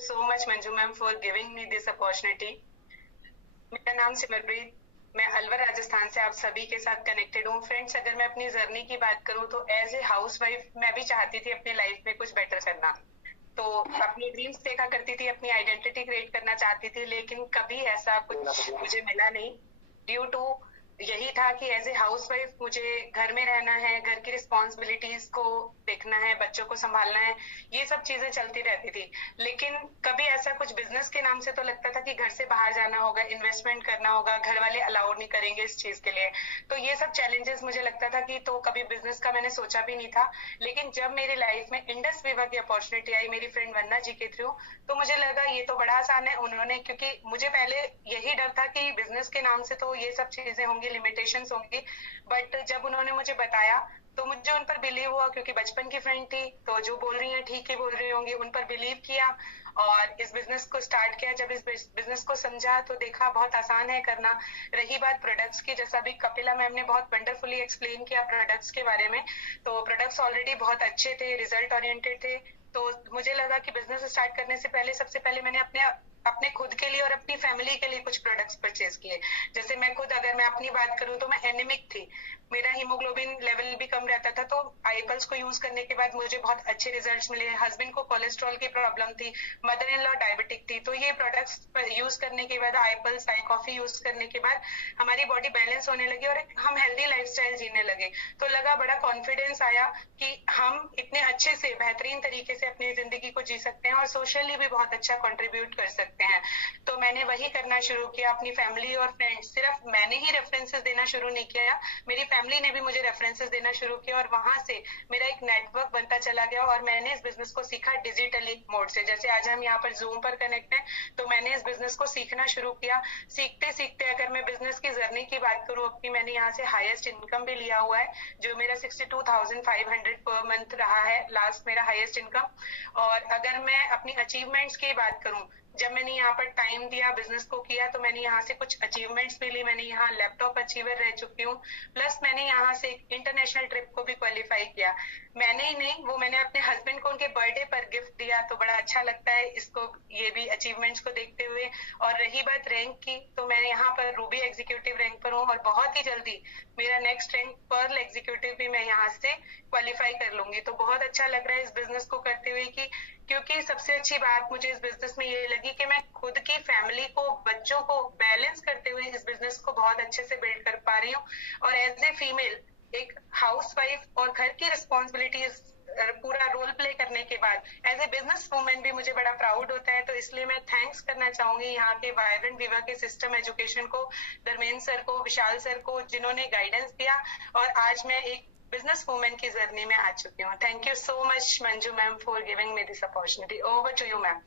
so much Manju ma'am for giving me this opportunity. मेरा नाम सिमरप्रीत, मैं अलवर राजस्थान से आप सभी के साथ कनेक्टेड हूँ। फ्रेंड्स, अगर मैं अपनी जर्नी की बात करूँ तो एज ए हाउस वाइफ मैं भी चाहती थी अपनी लाइफ में कुछ बेटर करना। तो अपनी ड्रीम्स देखा करती थी, अपनी आइडेंटिटी क्रिएट करना चाहती थी, लेकिन कभी ऐसा कुछ मुझे मिला नहीं। ड्यू टू यही था कि एज ए हाउस वाइफ मुझे घर में रहना है, घर की रिस्पॉन्सिबिलिटीज को देखना है, बच्चों को संभालना है, ये सब चीजें चलती रहती थी। लेकिन कभी ऐसा कुछ बिजनेस के नाम से तो लगता था कि घर से बाहर जाना होगा, इन्वेस्टमेंट करना होगा, घर वाले अलाउड नहीं करेंगे इस चीज के लिए। तो ये सब चैलेंजेस मुझे लगता था कि तो कभी बिजनेस का मैंने सोचा भी नहीं था। लेकिन जब मेरी लाइफ में इंडस विवा की अपॉर्चुनिटी आई मेरी फ्रेंड वंदना जी के थ्रू, तो मुझे लगा ये तो बड़ा आसान है। उन्होंने, क्योंकि मुझे पहले यही डर था कि बिजनेस के नाम से तो ये सब चीजें होंगी, लिमिटेशंस होंगी, बट जब उन्होंने मुझे बताया तो मुझे उन पर बिलीव हुआ, क्योंकि बचपन की फ्रेंड थी, तो जो बोल रही हैं ठीक ही बोल रही होंगी, उन पर बिलीव किया और इस बिजनेस को स्टार्ट किया। जब इस बिजनेस को समझा तो देखा बहुत आसान है करना। रही बात प्रोडक्ट्स की, जैसा भी कपिला मैम ने बहुत वंडरफुली एक्सप्लेन किया प्रोडक्ट्स के बारे में, तो प्रोडक्ट्स ऑलरेडी बहुत अच्छे थे, रिजल्ट ओरिएंटेड थे। तो मुझे लगा कि बिजनेस स्टार्ट करने से पहले सबसे पहले मैंने अपने खुद के लिए और अपनी फैमिली के लिए कुछ प्रोडक्ट्स परचेज किए। जैसे मैं खुद, अगर मैं अपनी बात करूं तो मैं एनीमिक थी, मेरा हीमोग्लोबिन लेवल भी कम रहता था। तो आईपल्स को यूज करने के बाद मुझे बहुत अच्छे रिजल्ट्स मिले। हस्बैंड को कोलेस्ट्रॉल की प्रॉब्लम थी, मदर इन लॉ डायबिटिक थी। तो ये प्रोडक्ट्स यूज करने के बाद, आईपल्स, आई कॉफी यूज करने के बाद हमारी बॉडी बैलेंस होने लगी और हम हेल्दी लाइफस्टाइल जीने लगे। तो लगा, बड़ा कॉन्फिडेंस आया कि हम इतने अच्छे से, बेहतरीन तरीके से अपनी जिंदगी को जी सकते हैं और सोशली भी बहुत अच्छा कंट्रीब्यूट कर सकते हैं। तो मैंने वही करना शुरू किया। अपनी फैमिली और फ्रेंड्स, सिर्फ मैंने ही रेफरेंसेस देना शुरू नहीं किया, मेरी फैमिली ने भी मुझे रेफरेंसेस देना शुरू किया और वहां से मेरा एक नेटवर्क बनता चला गया और मैंने इस बिजनेस को सीखा डिजिटली मोड से। जैसे आज हम यहाँ पर जूम पर कनेक्ट हैं, तो मैंने इस बिजनेस को सीखना शुरू किया। सीखते सीखते अगर मैं बिजनेस की जर्नी की बात करूँ अपनी, मैंने यहाँ से हाईएस्ट इनकम भी लिया हुआ है, जो मेरा 62,500 पर मंथ रहा है लास्ट मेरा हाईएस्ट इनकम। और अगर मैं अपनी अचीवमेंट्स की बात करूँ, जब मैंने यहाँ पर टाइम दिया, बिजनेस को किया, तो मैंने यहाँ से कुछ अचीवमेंट्स मिली। मैंने यहाँ लैपटॉप अचीवर रह चुकी हूँ, प्लस मैंने यहाँ से एक इंटरनेशनल ट्रिप को भी क्वालिफाई किया। मैंने ही नहीं, वो मैंने अपने हस्बैंड को उनके बर्थडे पर गिफ्ट दिया, तो बड़ा अच्छा लगता है इसको, ये भी अचीवमेंट्स को देखते हुए। और रही बात रैंक की, तो मैं यहाँ पर रूबी एग्जीक्यूटिव रैंक पर हूँ और बहुत ही जल्दी मेरा नेक्स्ट रैंक पर्ल एग्जीक्यूटिव भी मैं यहाँ से क्वालिफाई कर लूंगी। तो बहुत अच्छा लग रहा है इस बिजनेस को करते हुए कि, क्योंकि सबसे अच्छी बात मुझे इस बिजनेस में ये लगी कि मैं खुद की फैमिली को, बच्चों को बैलेंस करते हुए इस बिजनेस को बहुत अच्छे से बिल्ड कर पा रही हूँ। और एज ए फीमेल, एक हाउस वाइफ और घर की रिस्पॉन्सिबिलिटीज पूरा रोल प्ले करने के बाद एज ए बिजनेस वूमेन भी मुझे बड़ा प्राउड होता है। तो इसलिए मैं थैंक्स करना चाहूंगी यहाँ के वाइब्रेंट विवा के सिस्टम एजुकेशन को, धर्मेंद्र सर को, विशाल सर को, जिन्होंने गाइडेंस दिया और आज मैं एक बिजनेस वूमेन की जर्नी में आ चुकी हूँ। Thank you so much Manju ma'am for giving me this opportunity. Over to you ma'am.